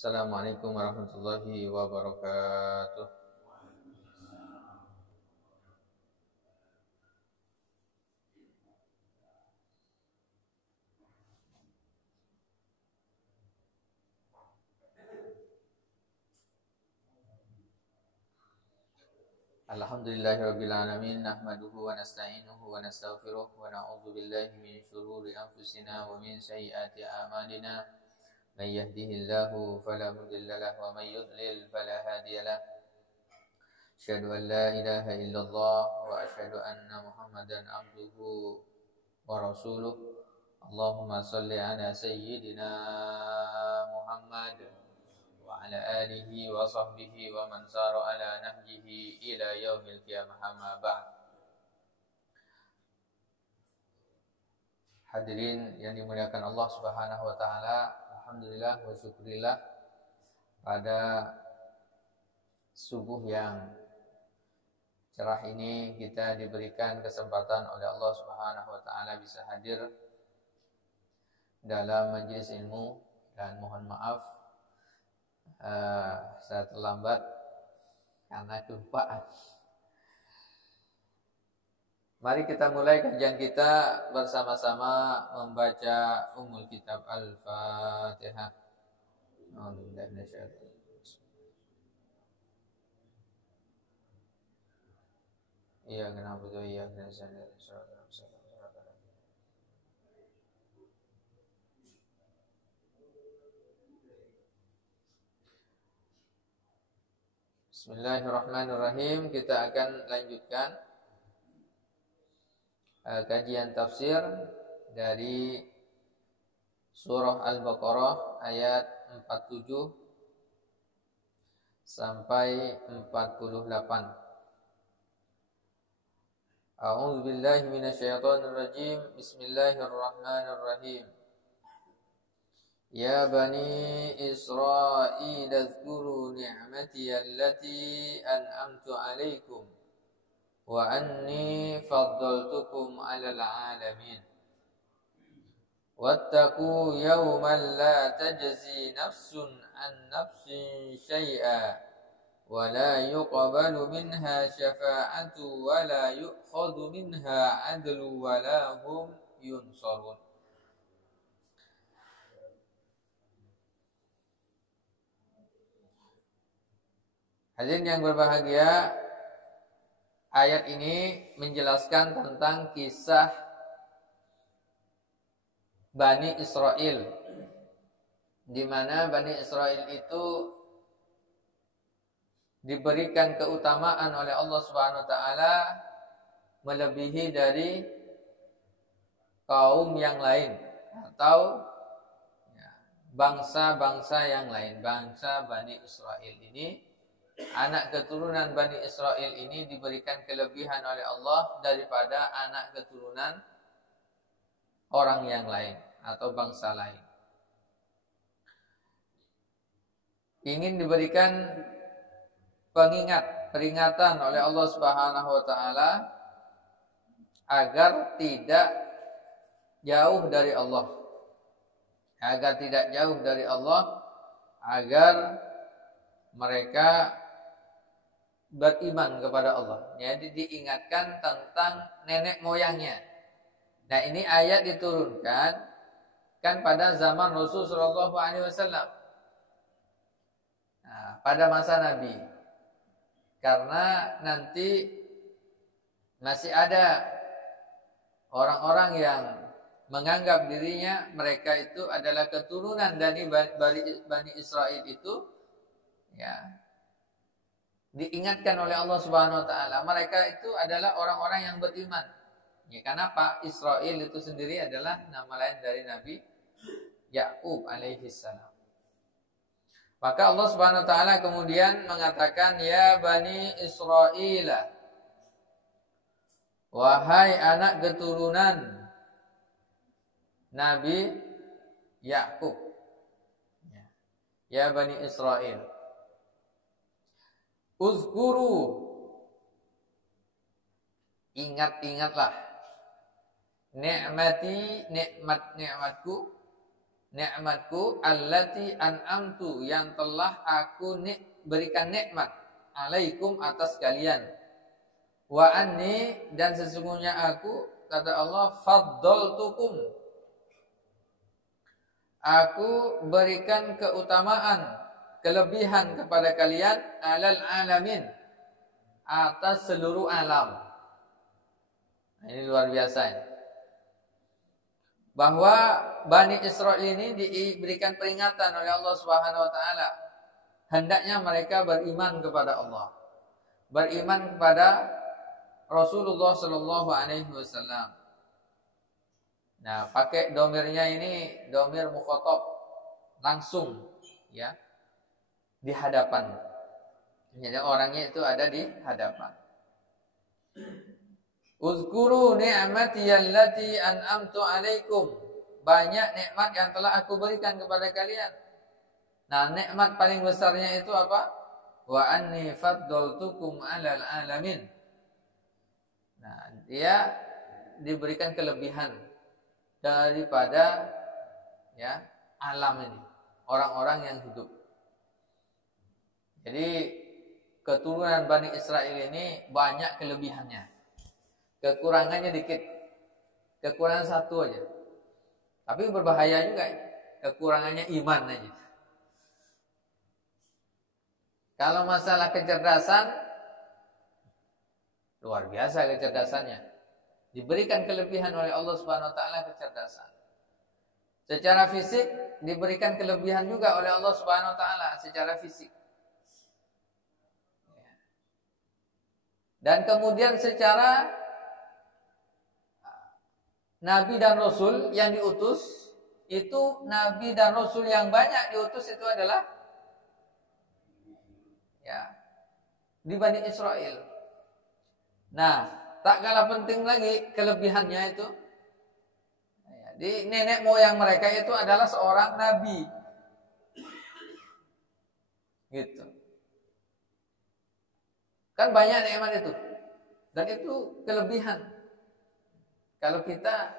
Assalamualaikum warahmatullahi wabarakatuh. Alhamdulillahirabbil alamin, nahmaduhu wa nasta'inuhu wa nastaghfiruh wa na'udzu billahi min shururi anfusina wa min sayyiati a'malina. May yahdihillahu fala mudilla lahu wa may yudlil fala hadiya lahu. Asyhadu an la ilaha illallah wa asyhadu anna Muhammadan abduhu wa rasuluh. Allahumma shalli ala sayyidina Muhammad wa ala alihi wa sahbihi wa man sara ala nahjihi ila yaumil qiyamah, amma ba'd. Hadirin yang dimuliakan Allah Subhanahu wa taala, alhamdulillah wa syukurillah, pada subuh yang cerah ini kita diberikan kesempatan oleh Allah Subhanahu wa taala bisa hadir dalam majelis ilmu, dan mohon maaf saya terlambat karena kelupaan. Mari kita mulai kajian kita bersama-sama membaca Ummul Kitab Al-Fatihah. Iya, kenapa tuh? Iya, Bismillahirrahmanirrahim. Kita akan lanjutkan kajian tafsir dari surah Al-Baqarah ayat 47 sampai 48. A'udzu billahi minasyaitonir rajim. Bismillahirrahmanirrahim. Ya bani Israil azkuru ni'mati allati an'amtu alaikum wa anni faddaltukum 'alal 'alamin. Wattaqu yawman la tajzi nafsun an nafsin syai'a wa la yuqbalu minha syafa'atu wa la yu'khadhu minha 'adlu wa la hum yunsarun. Hadirin yang berbahagia, ayat ini menjelaskan tentang kisah Bani Israel, di mana Bani Israel itu diberikan keutamaan oleh Allah Subhanahu wa taala melebihi dari kaum yang lain atau bangsa-bangsa yang lain. Bangsa Bani Israel ini, anak keturunan Bani Israel ini diberikan kelebihan oleh Allah daripada anak keturunan orang yang lain atau bangsa lain. Ingin diberikan peringatan oleh Allah Subhanahu wa taala agar tidak jauh dari Allah. Agar tidak jauh dari Allah, agar mereka beriman kepada Allah. Jadi diingatkan tentang nenek moyangnya. Nah, ini ayat diturunkan kan pada zaman Rasulullah SAW. Nah, pada masa Nabi. Karena nanti masih ada orang-orang yang menganggap dirinya mereka itu adalah keturunan dari Bani Israel itu, ya, diingatkan oleh Allah Subhanahu wa taala, mereka itu adalah orang-orang yang beriman. Ya, kenapa? Israel itu sendiri adalah nama lain dari Nabi Yakub alaihi salam. Maka Allah Subhanahu wa taala kemudian mengatakan, ya Bani Israil, wahai anak keturunan Nabi Yakub. Ya Bani Israil, uzkuru, ingat-ingatlah, nikmatku nikmatku allati an'amtu yang telah aku berikan nikmat alaikum atas kalian. Wa anni dan sesungguhnya aku, kata Allah, faddaltukum, aku berikan keutamaan, kelebihan kepada kalian alal alamin, atas seluruh alam. Nah, ini luar biasa ini. Bahwa Bani Israil ini diberikan peringatan oleh Allah Subhanahu wa taala, hendaknya mereka beriman kepada Allah, beriman kepada Rasulullah sallallahu alaihi wasallam. Nah, pakai domirnya ini domir mukhatab, langsung ya, di hadapan. Jadi orangnya itu ada di hadapan. Uzkuru ni'mati allati an'amtu alaikum. Banyak nikmat yang telah aku berikan kepada kalian. Nah, nikmat paling besarnya itu apa? Wa anni faddaltukum 'alal alamin. Nah, dia diberikan kelebihan daripada ya alam ini, orang-orang yang hidup. Jadi keturunan Bani Israil ini banyak kelebihannya. Kekurangannya dikit. Kekurangan satu aja. Tapi berbahaya juga. Kekurangannya iman aja. Kalau masalah kecerdasan, luar biasa kecerdasannya. Diberikan kelebihan oleh Allah Subhanahu wa taala kecerdasan. Secara fisik diberikan kelebihan juga oleh Allah Subhanahu wa taala secara fisik. Dan kemudian secara Nabi dan Rasul yang diutus, itu Nabi dan Rasul yang banyak diutus itu adalah ya di Bani Israil. Nah, tak kalah penting lagi kelebihannya itu. Di nenek moyang mereka itu adalah seorang Nabi. Gitu. Kan banyak nikmat itu. Dan itu kelebihan. Kalau kita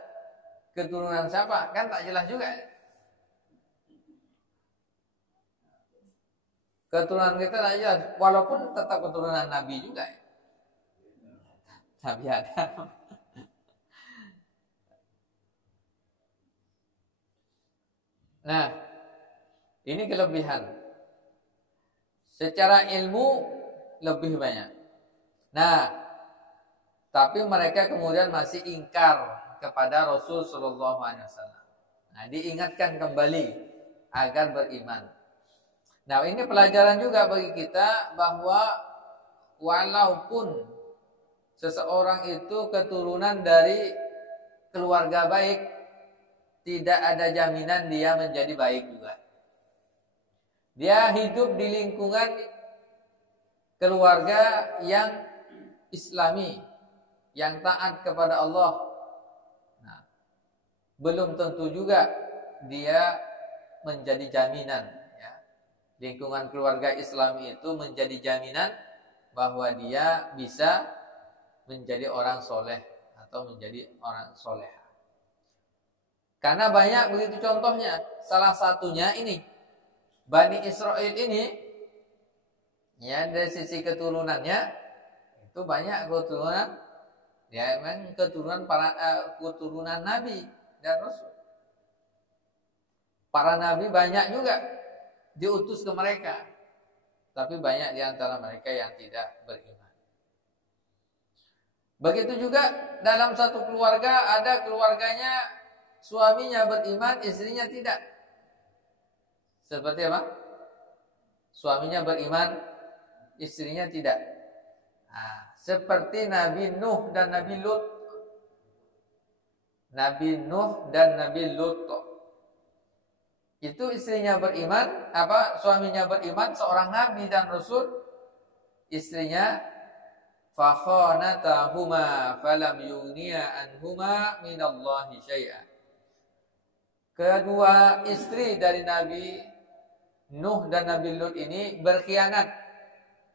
keturunan siapa, kan tak jelas juga. Keturunan kita tak jelas, walaupun tetap keturunan Nabi juga. Nabi Adam. Nah, ini kelebihan. Secara ilmu lebih banyak. Nah, tapi mereka kemudian masih ingkar kepada Rasul sallallahu alaihi wasallam. Nah, diingatkan kembali agar beriman. Nah, ini pelajaran juga bagi kita bahwa walaupun seseorang itu keturunan dari keluarga baik, tidak ada jaminan dia menjadi baik juga. Dia hidup di lingkungan keluarga yang Islami, yang taat kepada Allah. Nah, belum tentu juga dia menjadi jaminan. Ya. Lingkungan keluarga Islami itu menjadi jaminan bahwa dia bisa menjadi orang soleh atau menjadi orang soleha. Karena banyak begitu contohnya. Salah satunya ini, Bani Israil ini, ya dari sisi keturunannya itu banyak keturunan. Ya, memang keturunan Nabi dan Rasul. Para Nabi banyak juga diutus ke mereka. Tapi banyak di antara mereka yang tidak beriman. Begitu juga dalam satu keluarga, ada keluarganya suaminya beriman, istrinya tidak. Seperti apa? Suaminya beriman, istrinya tidak. Nah, seperti Nabi Nuh dan Nabi Lut. Nabi Nuh dan Nabi Lut. Itu istrinya beriman, suaminya beriman, seorang nabi dan rasul. Istrinya fakhanatahuma falam yughniya anhuma minallahi syai'a. Kedua istri dari Nabi Nuh dan Nabi Lut ini berkhianat.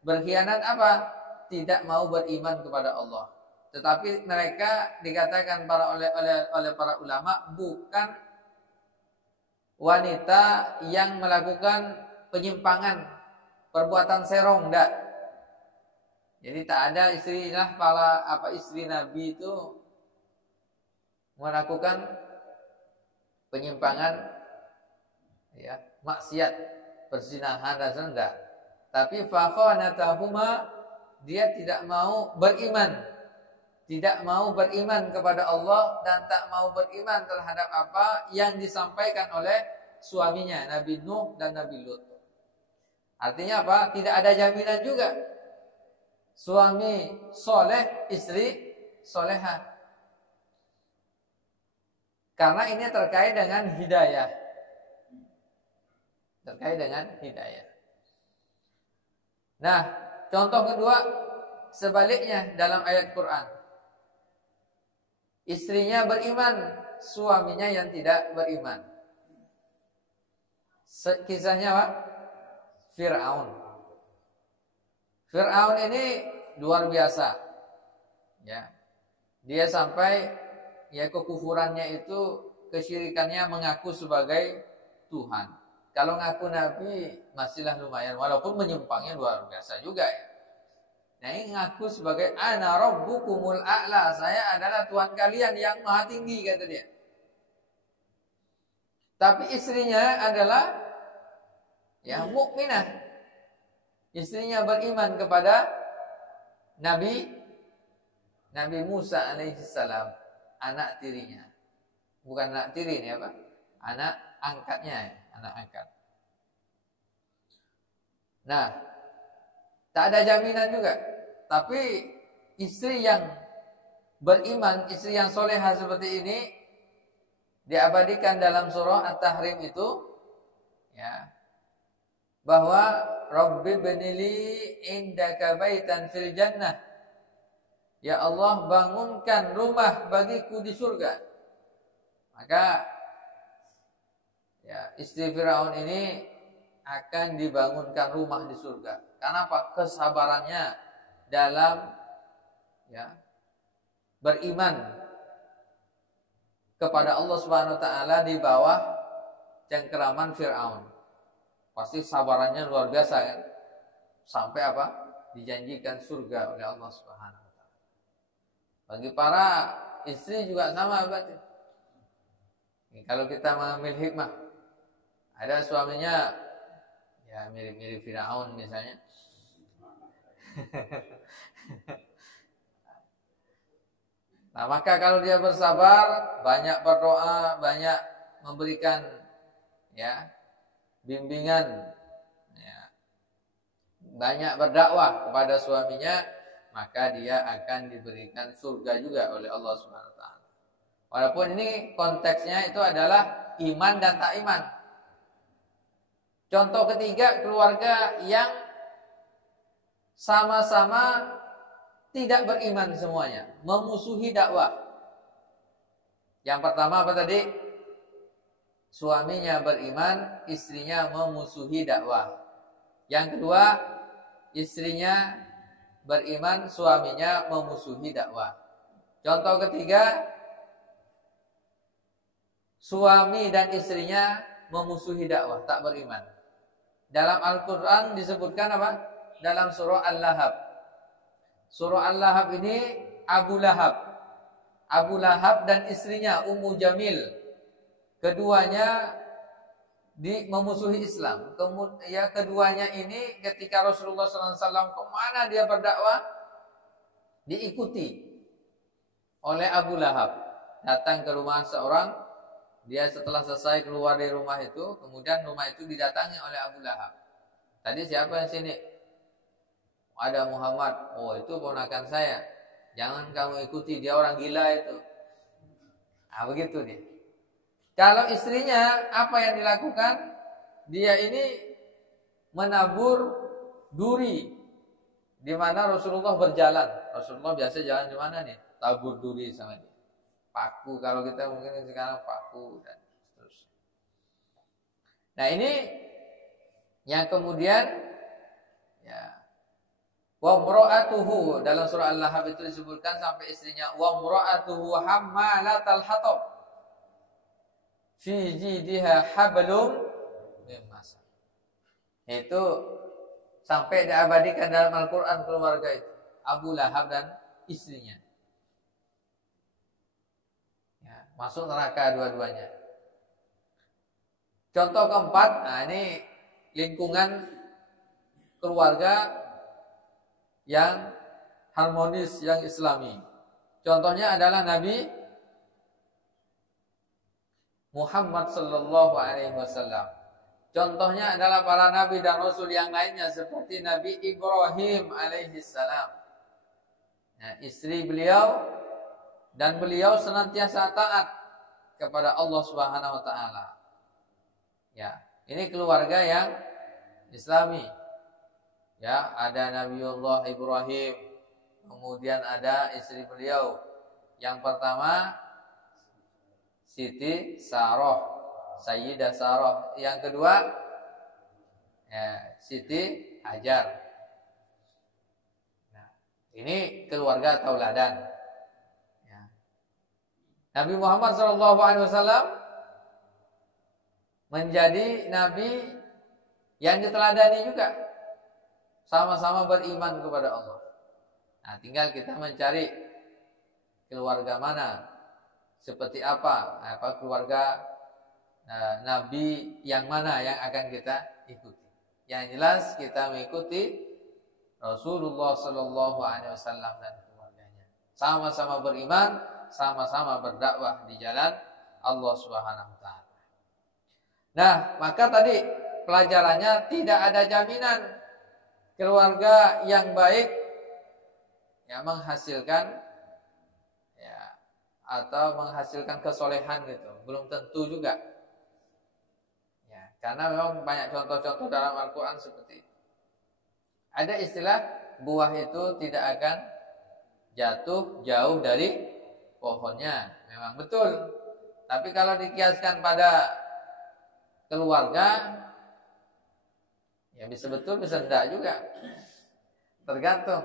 Berkhianat apa? Tidak mau beriman kepada Allah. Tetapi mereka dikatakan oleh para ulama bukan wanita yang melakukan penyimpangan, perbuatan serong, enggak. Jadi tak ada istri Nabi itu melakukan penyimpangan, ya, maksiat, perzinahan dan sebagainya, enggak. Tapi fakhanatahuma, dia tidak mau beriman. Tidak mau beriman kepada Allah dan tak mau beriman terhadap apa yang disampaikan oleh suaminya, Nabi Nuh dan Nabi Lut. Artinya apa? Tidak ada jaminan juga suami soleh, istri solehah. Karena ini terkait dengan hidayah. Terkait dengan hidayah. Nah, contoh kedua sebaliknya dalam ayat Quran. Istrinya beriman, suaminya yang tidak beriman. Kisahnya apa? Fir'aun. Fir'aun ini luar biasa. Ya. Dia sampai kekufurannya itu, kesyirikannya mengaku sebagai Tuhan. Kalau ngaku nabi masihlah lumayan, walaupun menyimpangnya luar biasa juga ya. Nah, ini ngaku sebagai ana rabbukumul a'la, saya adalah Tuhan kalian yang maha tinggi, kata dia. Tapi istrinya adalah mukminah. Istrinya beriman kepada Nabi Musa alaihissalam, anak tirinya. Bukan anak tiri ini apa? Anak angkatnya, anak angkat. Nah, tak ada jaminan juga. Tapi istri yang beriman, istri yang solehah seperti ini diabadikan dalam surah At-Tahrim itu, ya, bahwa Rabbi benili indaka baitan fil jannah. Ya Allah, bangunkan rumah bagiku di surga. Maka istri Firaun ini akan dibangunkan rumah di surga. Karena apa? Kesabarannya dalam beriman kepada Allah Subhanahu wa taala di bawah cengkeraman Firaun. Pasti sabarannya luar biasa kan? Sampai apa? Dijanjikan surga oleh Allah Subhanahu wa taala. Bagi para istri juga sama berarti. Kalau kita mengambil hikmah, ada suaminya mirip-mirip Firaun misalnya. Nah, maka kalau dia bersabar, banyak berdoa, banyak memberikan bimbingan, banyak berdakwah kepada suaminya, maka dia akan diberikan surga juga oleh Allah Subhanahu wa taala. Walaupun ini konteksnya itu adalah iman dan tak iman. Contoh ketiga, keluarga yang sama-sama tidak beriman semuanya, memusuhi dakwah. Yang pertama apa tadi? Suaminya beriman, istrinya memusuhi dakwah. Yang kedua, istrinya beriman, suaminya memusuhi dakwah. Contoh ketiga, suami dan istrinya memusuhi dakwah, tak beriman. Dalam Al-Quran disebutkan apa? Dalam surah Al-Lahab. Surah Al-Lahab ini Abu Lahab. Abu Lahab dan istrinya Ummu Jamil. Keduanya memusuhi Islam. Keduanya ini ketika Rasulullah SAW kemana dia berdakwah, diikuti oleh Abu Lahab. Datang ke rumah seorang, dia setelah selesai keluar dari rumah itu, kemudian rumah itu didatangi oleh Abu Lahab. Tadi siapa yang sini? Ada Muhammad. Oh, itu ponakan saya. Jangan kamu ikuti, dia orang gila itu. Nah, begitu dia. Kalau istrinya, apa yang dilakukan? Dia ini menabur duri di mana Rasulullah berjalan. Rasulullah biasa jalan di mana nih? Tabur duri sama dia. Paku, kalau kita mungkin sekarang paku dan seterusnya. Nah, ini yang kemudian wa mra'atuhu, dalam surah Al-Lahab itu disebutkan sampai istrinya wa mra'atuhu hammalatal hatab. fi jidha hablum min masad. Itu sampai diabadikan dalam Al-Quran keluarga itu, Abu Lahab dan istrinya. Ya, masuk neraka dua-duanya. Contoh keempat, nah ini lingkungan keluarga yang harmonis, yang islami. Contohnya adalah Nabi Muhammad sallallahu alaihi wasallam. Contohnya adalah para nabi dan rasul yang lainnya seperti Nabi Ibrahim alaihi salam. Nah, istri beliau dan beliau senantiasa taat kepada Allah Subhanahu wa taala. Ya, ini keluarga yang islami. Ya, ada Nabiullah Ibrahim, kemudian ada istri beliau. Yang pertama Siti Sarah, Sayyidah Sarah. Yang kedua ya, Siti Hajar. Nah, ini keluarga tauladan. Ya. Nabi Muhammad SAW menjadi nabi yang diteladani juga. Sama-sama beriman kepada Allah. Nah, tinggal kita mencari keluarga mana, seperti apa keluarga nabi yang mana yang akan kita ikuti. Yang jelas kita mengikuti Rasulullah Sallallahu Alaihi Wasallam dan keluarganya. Sama-sama beriman, sama-sama berdakwah di jalan Allah Subhanahu Wa Taala. Nah, maka tadi pelajarannya tidak ada jaminan keluarga yang baik yang menghasilkan ya atau menghasilkan kesolehan gitu, belum tentu juga. Ya, karena memang banyak contoh-contoh dalam Al-Qur'an seperti itu. Ada istilah buah itu tidak akan jatuh jauh dari pohonnya. Memang betul. Tapi kalau dikiaskan pada keluarga, ya bisa betul bisa tidak juga, tergantung.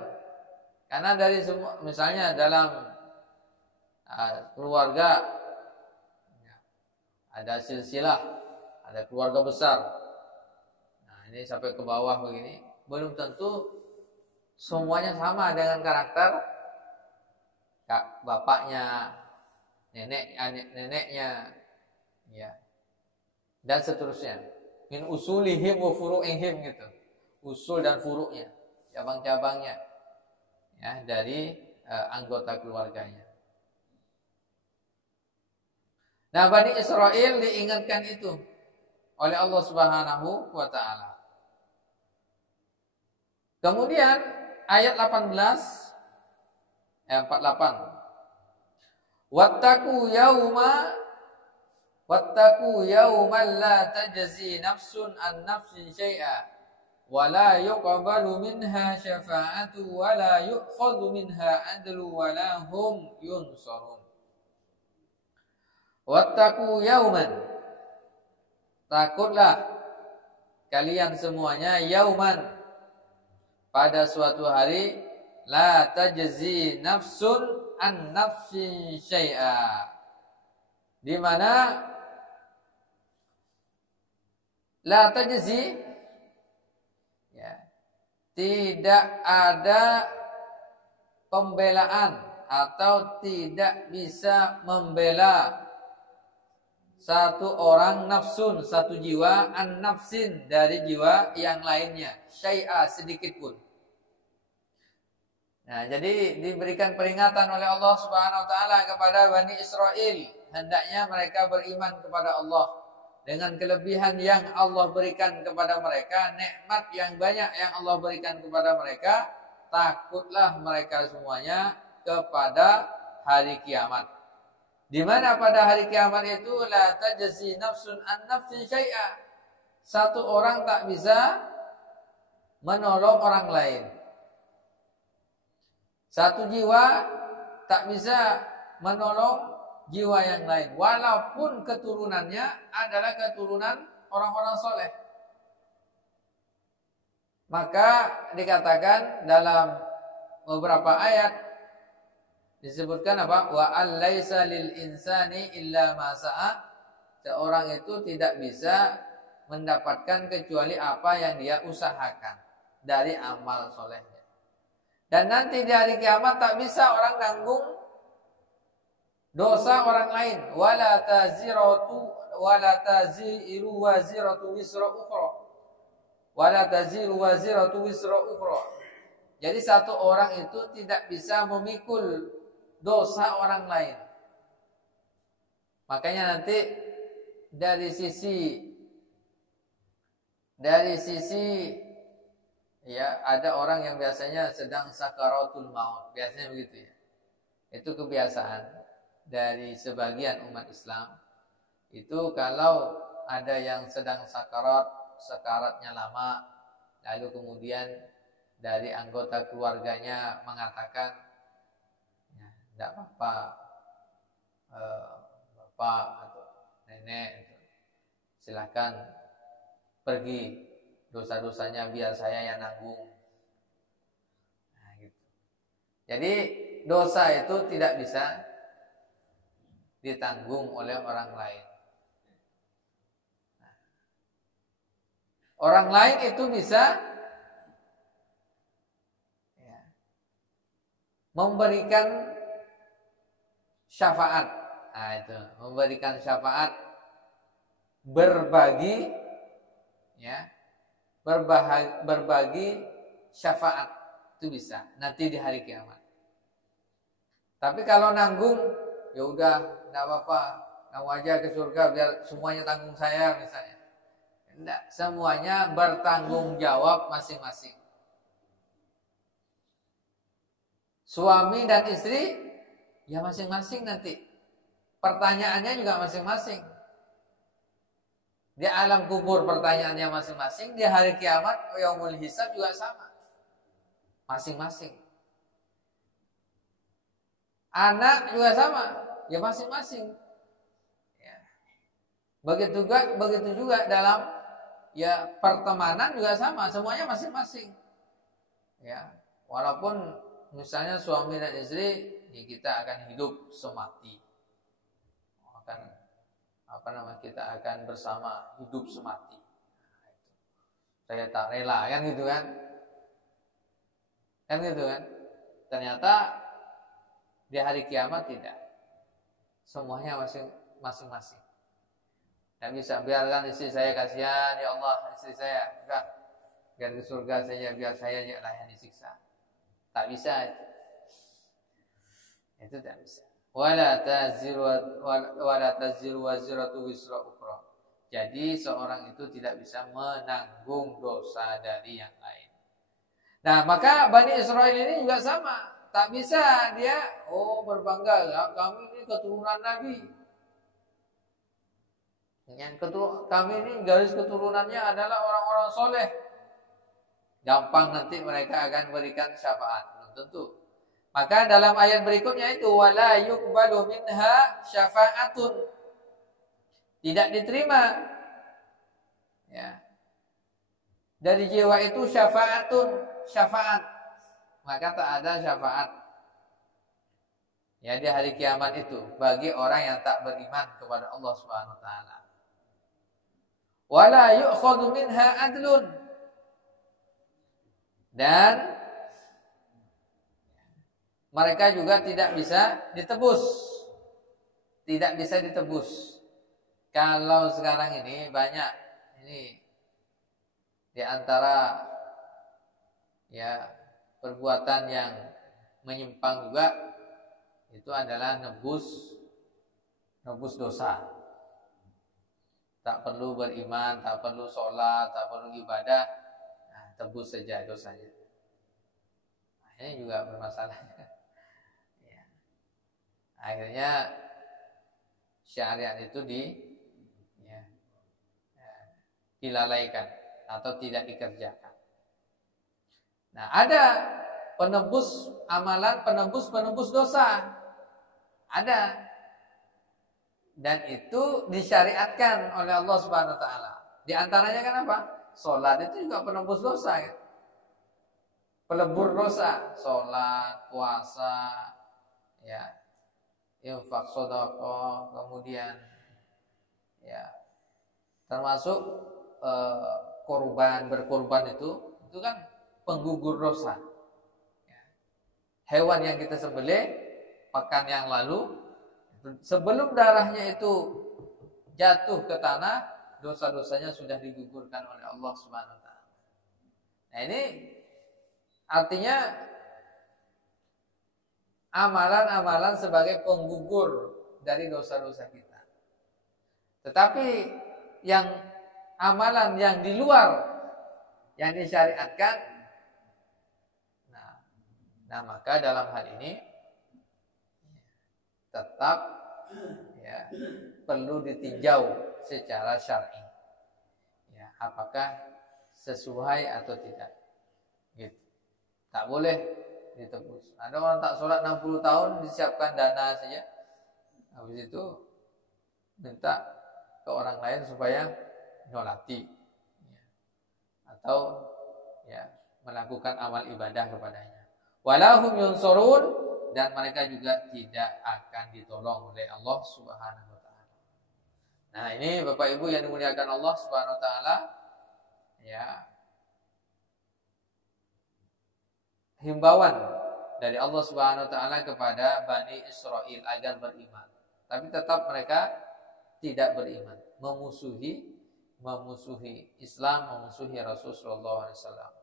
Karena dari semua, misalnya dalam keluarga ada silsilah, ada keluarga besar. Nah, ini sampai ke bawah begini, belum tentu semuanya sama dengan karakter bapaknya, neneknya, ya, dan seterusnya. Min usulihim wa furu'ihim gitu. Usul dan furuknya, cabang-cabangnya, ya, dari anggota keluarganya. Nah, Bani Israel diingatkan itu oleh Allah Subhanahu wa taala. Kemudian ayat 18 48. Wattaqu yawman la tajzi nafsun an nafsin syai'a wa la yuqbalu minha syafa'atu wa la yu'khadhu minha 'adlu wa la hum yunsarun. Wattaqu yawman, takutlah kalian semuanya, yauman, pada suatu hari, la tajzi nafsun an nafsin syai'a, di mana la tajzi, ya, tidak ada pembelaan atau tidak bisa membela satu orang nafsun, satu jiwa, an nafsin, dari jiwa yang lainnya, syai'a, sedikit pun. Nah, jadi diberikan peringatan oleh Allah Subhanahu wa taala kepada Bani Israel, hendaknya mereka beriman kepada Allah dengan kelebihan yang Allah berikan kepada mereka, nikmat yang banyak yang Allah berikan kepada mereka. Takutlah mereka semuanya kepada hari kiamat, di mana pada hari kiamat itu la tajzi nafsun an nafsin syai'a, satu orang tak bisa menolong orang lain. Satu jiwa tak bisa menolong jiwa yang lain, walaupun keturunannya adalah keturunan orang-orang soleh. Maka dikatakan dalam beberapa ayat disebutkan apa? Wa allaisa lil insani illa ma sa'a, seorang itu tidak bisa mendapatkan kecuali apa yang dia usahakan dari amal solehnya. Dan nanti di hari kiamat tak bisa orang nanggung dosa orang lain. Wala taziru waziratu wisra ukhra. Wala taziru waziratu wisra ukhra. Jadi satu orang itu tidak bisa memikul dosa orang lain. Makanya nanti dari sisi ya, ada orang yang biasanya sedang sakaratul maut, biasanya begitu ya. Itu kebiasaan dari sebagian umat Islam. Itu kalau ada yang sedang sakaratnya lama, lalu kemudian dari anggota keluarganya mengatakan, ya, tidak apa-apa, bapak atau nenek, silakan pergi, dosa-dosanya biar saya yang nanggung. Nah, gitu. Jadi dosa itu tidak bisa ditanggung oleh orang lain. Nah, orang lain itu bisa ya, memberikan syafaat. Nah, itu memberikan syafaat, berbagi, ya, berbagi syafaat itu bisa nanti di hari kiamat. Tapi kalau nanggung, ya udah, tidak apa-apa, kamu aja ke surga biar semuanya tanggung saya misalnya. Tidak, semuanya bertanggung jawab masing-masing. Suami dan istri, ya masing-masing nanti. Pertanyaannya juga masing-masing. Di alam kubur pertanyaannya masing-masing. Di hari kiamat, yaumul hisab juga sama. Masing-masing. Anak juga sama. Ya masing-masing. Ya. Begitu juga dalam ya pertemanan juga sama. Semuanya masing-masing. Ya. Walaupun misalnya suami dan istri, ya kita akan hidup semati. Kita akan bersama hidup semati. Saya tak rela, kan gitu kan? Kan gitu kan? Ternyata di hari kiamat tidak. Semuanya masing-masing. Tidak bisa, biarkan istri saya kasihan, ya Allah, istri saya enggak, biar ke surga saja, biar saya yang disiksa. Tak bisa itu tak bisa. Wala taziru waziratu wisra ukhra. Jadi seorang itu tidak bisa menanggung dosa dari yang lain. Nah, maka Bani Israel ini juga sama. Tak bisa dia berbangga, kami ini keturunan Nabi. Kami ini garis keturunannya adalah orang-orang soleh. Gampang nanti mereka akan berikan syafaat. Belum tentu. Maka dalam ayat berikutnya itu wala yuqbalu minha syafa'atun. Tidak diterima. Ya. Dari jiwa itu syafaat. Maka tak ada syafaat. Ya, di hari kiamat itu bagi orang yang tak beriman kepada Allah Subhanahu wa taala. Wala yu'khadhu minha adlun. Dan mereka juga tidak bisa ditebus. Tidak bisa ditebus. Kalau sekarang ini banyak di antara ya perbuatan yang menyimpang juga itu adalah nebus dosa. Tak perlu beriman, tak perlu sholat, tak perlu ibadah, tebus saja dosanya. Ini juga bermasalah. Akhirnya syariat itu dilalaikan atau tidak dikerjakan. Nah, ada penebus amalan, penebus dosa. Ada. Dan itu disyariatkan oleh Allah Subhanahu wa taala. Di antaranya kan apa? Salat itu juga penebus dosa kan? Pelebur dosa, salat, puasa, ya, infak, sedekah, kemudian Ya, termasuk berkorban itu kan penggugur dosa. Ya. Hewan yang kita sembelih pekan yang lalu, sebelum darahnya itu jatuh ke tanah, dosa-dosanya sudah digugurkan oleh Allah Subhanahu wa taala. Nah, ini artinya amalan-amalan sebagai penggugur dari dosa-dosa kita. Tetapi yang amalan yang di luar yang disyariatkan, nah maka dalam hal ini tetap ya perlu ditinjau secara syar'i. Ya, apakah sesuai atau tidak. Gitu. Tak boleh ditebus. Ada orang tak sholat 60 tahun disiapkan dana saja. Habis itu minta ke orang lain supaya nyolati. Ya. Atau ya melakukan amal ibadah kepadanya. Walahum yunsurun, dan mereka juga tidak akan ditolong oleh Allah Subhanahu wa taala. Nah, ini Bapak Ibu yang dimuliakan Allah Subhanahu wa taala, ya. Himbauan dari Allah Subhanahu wa taala kepada Bani Israel agar beriman. Tapi tetap mereka tidak beriman, memusuhi Islam, memusuhi Rasulullah SAW.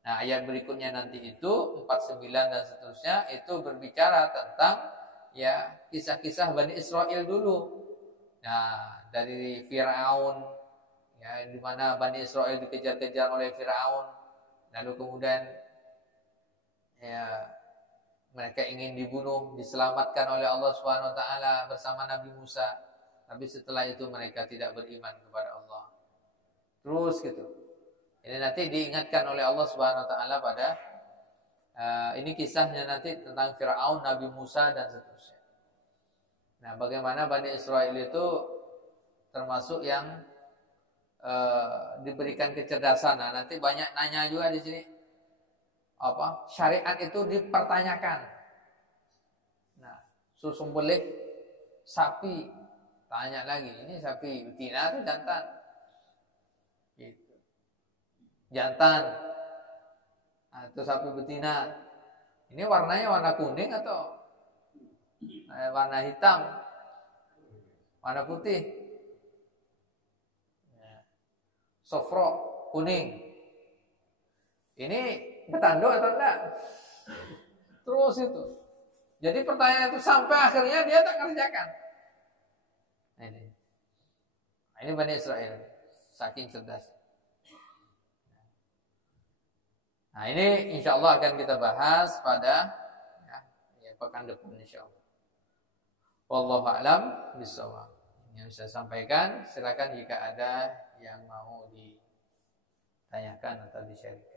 Nah, ayat berikutnya nanti itu 49 dan seterusnya itu berbicara tentang ya kisah-kisah Bani Israel dulu. Nah, dari Firaun, ya, di mana Bani Israel dikejar-kejar oleh Firaun, lalu kemudian ya mereka ingin dibunuh, diselamatkan oleh Allah Subhanahu wa taala bersama Nabi Musa. Tapi setelah itu mereka tidak beriman kepada Allah. Terus gitu. Ini nanti diingatkan oleh Allah Subhanahu wa taala pada ini kisahnya nanti tentang Firaun, Nabi Musa dan seterusnya. Nah, bagaimana Bani Israel itu termasuk yang diberikan kecerdasan. Nah, nanti banyak nanya juga di sini. Apa? Syariat itu dipertanyakan. Nah, sembelih sapi, tanya lagi, ini sapi betina atau jantan? Gitu. Jantan atau sapi betina. Ini warnanya warna kuning atau warna hitam? Warna putih? Sofro kuning. Ini bertanduk atau enggak? Terus itu. Jadi pertanyaan itu sampai akhirnya dia tak kerjakan. Ini Bani Israel, saking cerdas. Nah, ini insya Allah akan kita bahas pada ya, pekan depan insya Allah. Wallahu a'lam bishawab. Yang saya sampaikan, silakan jika ada yang mau ditanyakan atau di-share.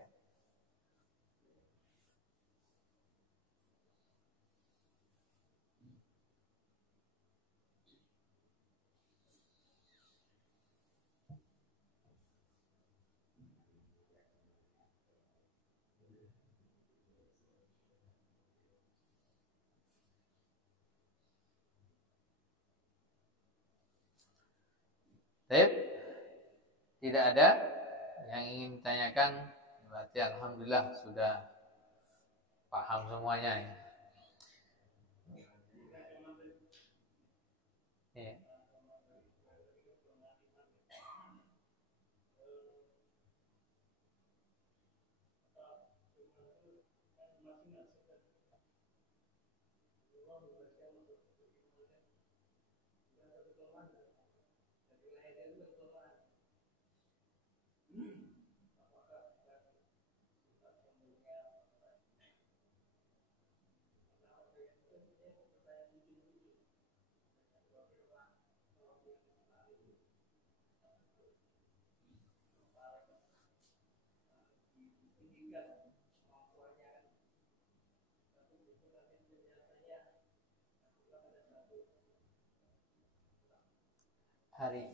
Tidak ada yang ingin ditanyakan, berarti alhamdulillah sudah paham semuanya ya. Ya. Hari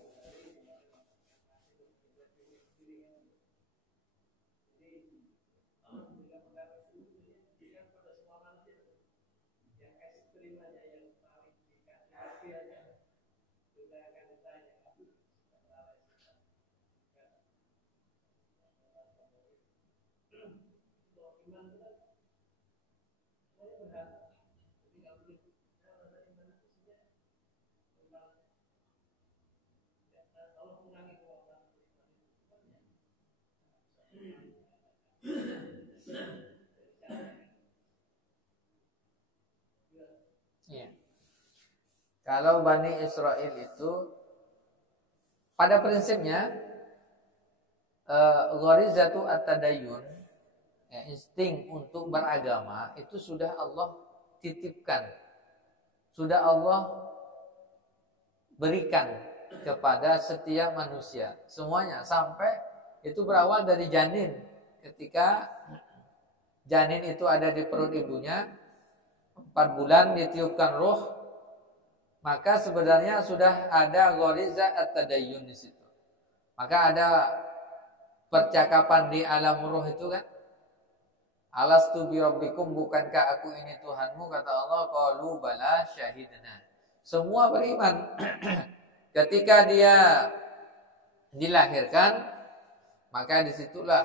Ya. Kalau Bani Israel itu pada prinsipnya gharizatu at-tadayyun, ya, insting untuk beragama itu sudah Allah titipkan, sudah Allah berikan kepada setiap manusia semuanya, sampai itu berawal dari janin. Ketika janin itu ada di perut ibunya 4 bulan ditiupkan ruh, maka sebenarnya sudah ada ghariza at-tadayyun di situ. Maka ada percakapan di alam ruh itu kan, alastu bi rabbikum, bukankah aku ini Tuhanmu? Kata Allah, qalu bala syahidna. Semua beriman. Ketika dia dilahirkan, maka disitulah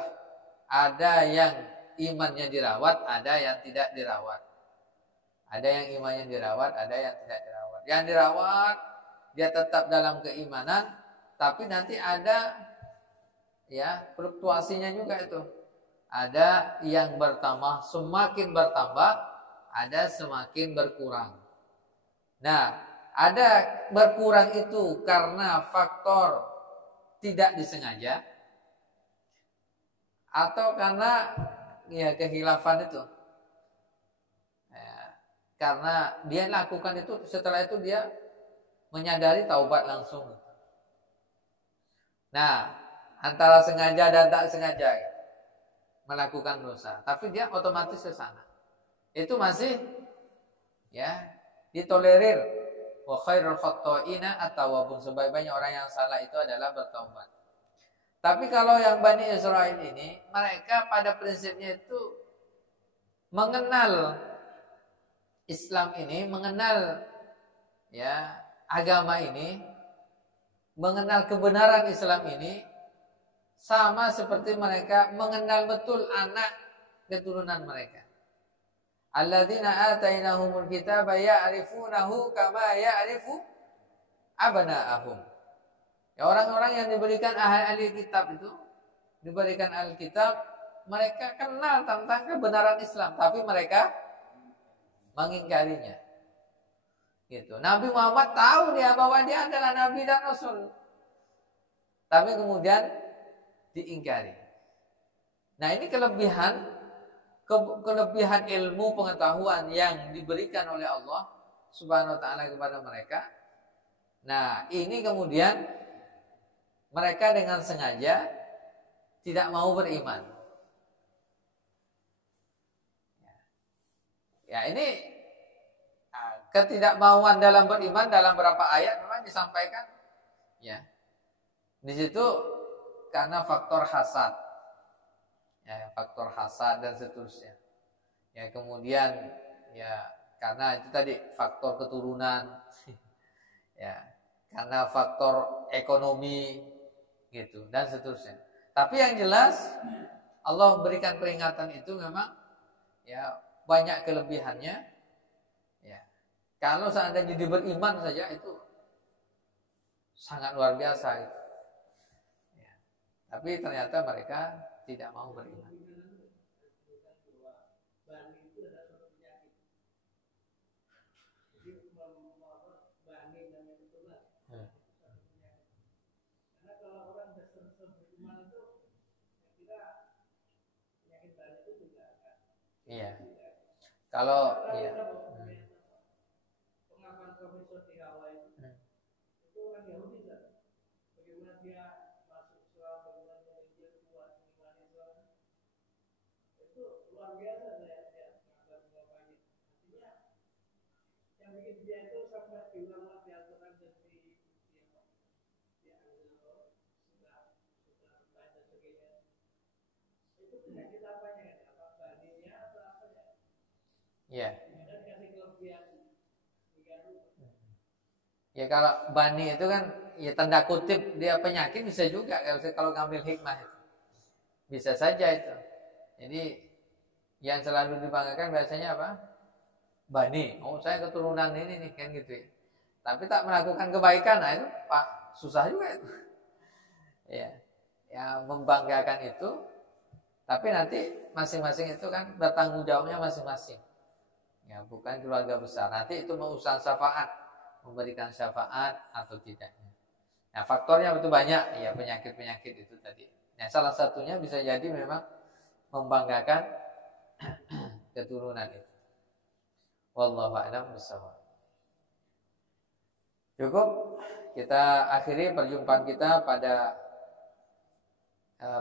ada yang imannya dirawat, ada yang tidak dirawat. Ada yang imannya dirawat, ada yang tidak dirawat. Yang dirawat dia tetap dalam keimanan, tapi nanti ada ya fluktuasinya juga itu. Ada yang bertambah, semakin bertambah, ada semakin berkurang. Nah, ada berkurang itu karena faktor tidak disengaja atau karena ya kehilafan itu. Karena dia lakukan itu, setelah itu dia menyadari, taubat langsung. Nah, antara sengaja dan tak sengaja melakukan dosa, tapi dia otomatis ke sana. Itu masih ya ditolerir. Wa khairul khata'ina at-tawwabun, sebaik-baiknya orang yang salah itu adalah bertaubat. Tapi kalau yang Bani Israel ini, mereka pada prinsipnya itu mengenal Islam ini, mengenal ya agama ini, mengenal kebenaran Islam ini, sama seperti mereka mengenal betul anak keturunan mereka. Alladzina atainahumul kitaba ya'rifunahu kama ya'rifu abna'ahum. Ya, orang-orang yang diberikan ahli kitab itu, diberikan Alkitab, mereka kenal tentang kebenaran Islam, tapi mereka mengingkarinya. Gitu. Nabi Muhammad tahu dia bahwa dia adalah nabi dan rasul, tapi kemudian diingkari. Nah, ini kelebihan ilmu pengetahuan yang diberikan oleh Allah Subhanahu wa taala kepada mereka. Nah, ini kemudian mereka dengan sengaja tidak mau beriman. Ya, ini ketidakmauan dalam beriman dalam beberapa ayat memang disampaikan. Ya. Di situ karena faktor hasad. Ya, faktor hasad dan seterusnya. Ya, kemudian ya karena itu tadi faktor keturunan. Ya, karena faktor ekonomi gitu dan seterusnya. Tapi yang jelas Allah berikan peringatan itu memang ya banyak kelebihannya. Ya. Kalau seandainya dia beriman saja itu sangat luar biasa itu. Ya. Tapi ternyata mereka tidak mau beriman. Iya. Kalau ya. Pengakuan profesor di Hawaii itu kan Yahudi kan, bagaimana dia masuk Islam, bagaimana dia kuat mengenal Islam, itu luar biasa saya menganggap bapaknya. Artinya yang bikin dia itu sampai diulang di Al-Quran dan sudah baca sebagainya. Itu penyakit apanya kan? Apa baninya atau apa ya? Iya. Ya kalau bani itu kan ya tanda kutip dia penyakit, bisa juga kalau ngambil hikmah itu. Bisa saja itu. Jadi Yang selalu dibanggakan biasanya apa? Bani. Oh, saya keturunan ini nih, kan gitu ya. Tapi tak melakukan kebaikan, nah itu Pak susah juga itu. Ya, yang membanggakan itu, tapi nanti masing-masing itu kan bertanggung jawabnya masing-masing. Ya, bukan keluarga besar. Nanti itu mengusahakan syafaat, memberikan syafaat atau tidaknya. Nah, faktornya betul banyak, ya penyakit-penyakit itu tadi. Nah, salah satunya bisa jadi memang membanggakan keturunan itu. Wallahu a'lam bishawab. Cukup, kita akhiri perjumpaan kita pada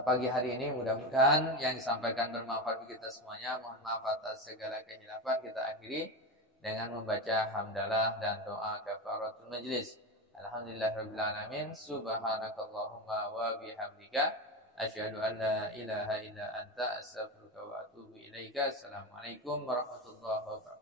pagi hari ini. Mudah-mudahan yang disampaikan bermanfaat bagi kita semuanya. Mohon maaf atas segala kehilafan. Kita akhiri dengan membaca hamdalah dan doa kafaratul majlis. Alhamdulillahirabbil alamin. Subhanakallahumma wa bihamdika asyhadu an la ilaha illa anta astaghfiruka wa atubu ilaika. Assalamualaikum warahmatullahi wabarakatuh.